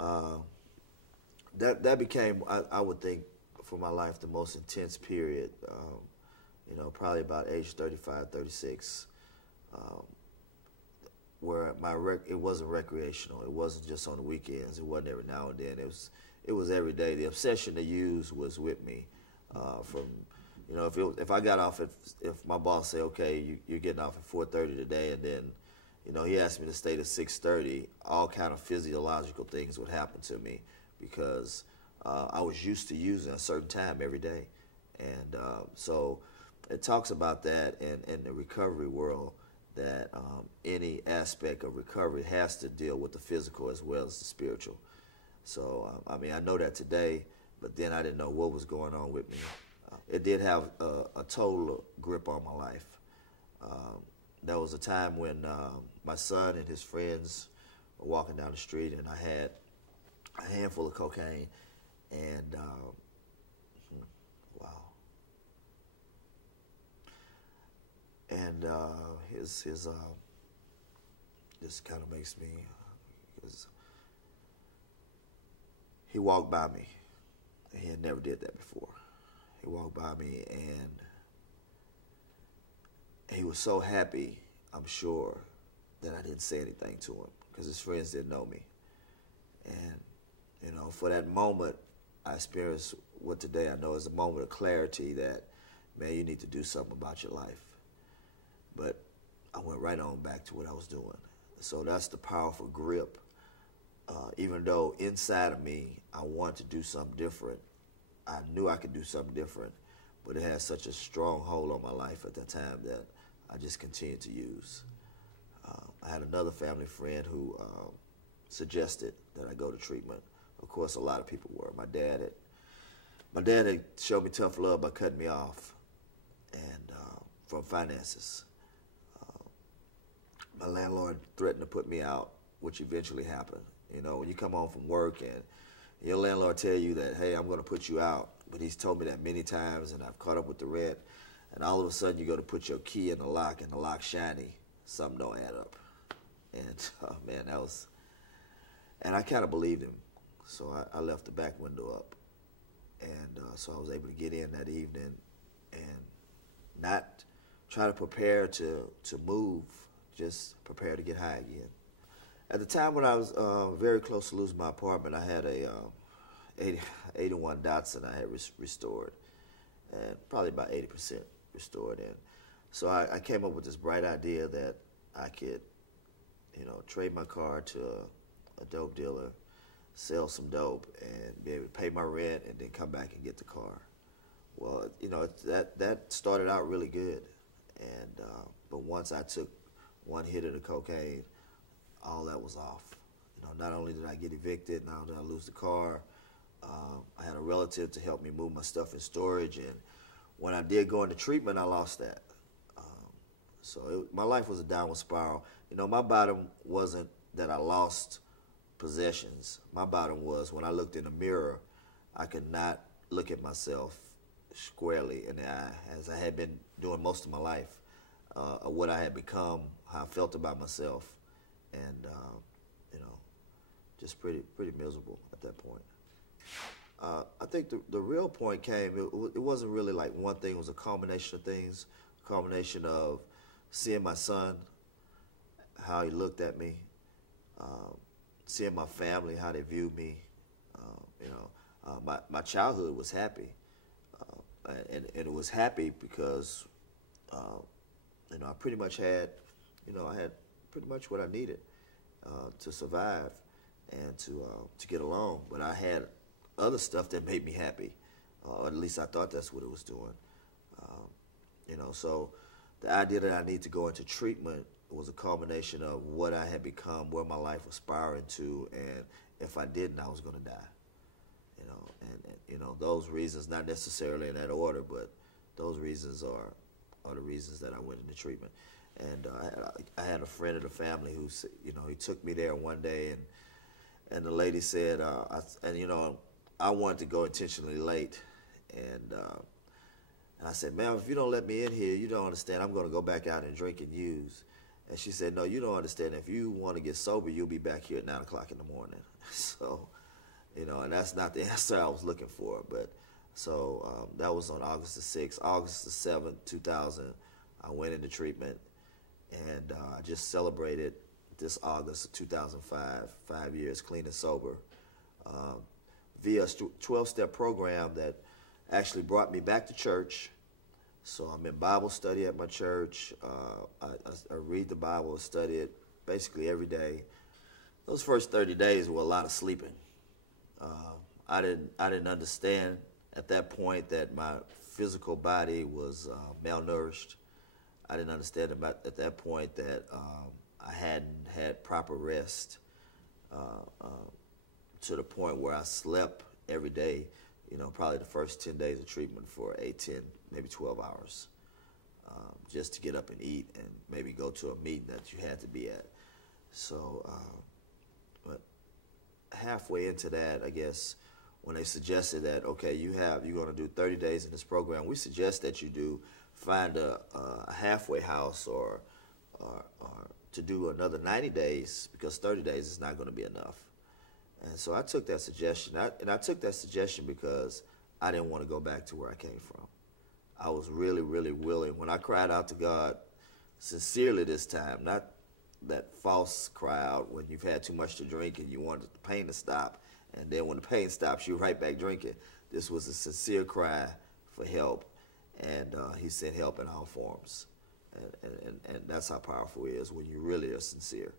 Uh, that became, I would think, for my life, the most intense period. Probably about age 35, 36, um, where it wasn't recreational. It wasn't just on the weekends. It wasn't every now and then. It was every day. The obsession to use was with me. From if I got off if my boss say, okay, you're getting off at 4:30 today, and then he asked me to stay to 6:30, all kind of physiological things would happen to me because I was used to using a certain time every day. And so it talks about that in the recovery world, that any aspect of recovery has to deal with the physical as well as the spiritual. So, I know that today, but then I didn't know what was going on with me. It did have a total grip on my life. There was a time when my son and his friends were walking down the street, and I had a handful of cocaine, and wow. And his this kind of makes me, because he walked by me. He had never did that before. He walked by me, and he was so happy, I'm sure, that I didn't say anything to him because his friends didn't know me. And, for that moment, I experienced what today I know is a moment of clarity that, man, you need to do something about your life. But I went right on back to what I was doing. So that's the powerful grip. Even though inside of me, I wanted to do something different, I knew I could do something different, but it had such a strong hold on my life at that time that I just continued to use. I had another family friend who suggested that I go to treatment. Of course, a lot of people were. My dad had showed me tough love by cutting me off, and from finances. My landlord threatened to put me out, which eventually happened. When you come home from work and your landlord tell you that, hey, I'm going to put you out, but he's told me that many times, and I've caught up with the rent, and all of a sudden you go to put your key in the lock, and the lock's shiny, something don't add up. And, oh, man, and I kind of believed him, so I left the back window up. And so I was able to get in that evening and not try to prepare to move, just prepare to get high again. At the time when I was very close to losing my apartment, I had a 81 Datsun I had restored, and probably about 80% restored. And so I came up with this bright idea that I could, trade my car to a dope dealer, sell some dope, and be able to pay my rent, and then come back and get the car. Well, that started out really good, and but once I took one hit of the cocaine, all that was off. Not only did I get evicted, not only did I lose the car, I had a relative to help me move my stuff in storage, and when I did go into treatment, I lost that. So my life was a downward spiral. My bottom wasn't that I lost possessions. My bottom was when I looked in the mirror, I could not look at myself squarely in the eye, as I had been doing most of my life, what I had become, how I felt about myself. And just pretty miserable at that point. I think the real point came. It wasn't really like one thing. It was a combination of things. A combination of seeing my son, how he looked at me, seeing my family, how they viewed me. My childhood was happy, and it was happy because I pretty much had, I had pretty much what I needed to survive and to get along. But I had other stuff that made me happy, or at least I thought that's what it was doing. So the idea that I need to go into treatment was a culmination of what I had become, where my life was spiraling to, and if I didn't, I was going to die. And those reasons, not necessarily in that order, but those reasons are the reasons that I went into treatment. And I had a friend of the family who, he took me there one day, and the lady said, I wanted to go intentionally late, and I said, ma'am, if you don't let me in here, you don't understand. I'm going to go back out and drink and use. And she said, no, you don't understand. If you want to get sober, you'll be back here at 9 o'clock in the morning. So, and that's not the answer I was looking for. But so that was on August the 6th. August the 7th, 2000, I went into treatment, and I just celebrated this August of 2005, 5 years clean and sober, via a 12-step program that actually brought me back to church. So I'm in Bible study at my church. I read the Bible, study it basically every day. Those first 30 days were a lot of sleeping. I didn't understand at that point that my physical body was malnourished. I didn't understand at that point that I hadn't had proper rest to the point where I slept every day, probably the first 10 days of treatment for 8, 10, maybe 12 hours, just to get up and eat and maybe go to a meeting that you had to be at. So, but halfway into that, I guess, when they suggested that, okay, you're going to do 30 days in this program, we suggest that you find a halfway house or to do another 90 days, because 30 days is not going to be enough. And so I took that suggestion. I took that suggestion because I didn't want to go back to where I came from. I was really, really willing. When I cried out to God sincerely this time, not that false cry out when you've had too much to drink and you wanted the pain to stop, and then when the pain stops, you're right back drinking. This was a sincere cry for help, and he sent help in all forms. And that's how powerful it is when you really are sincere.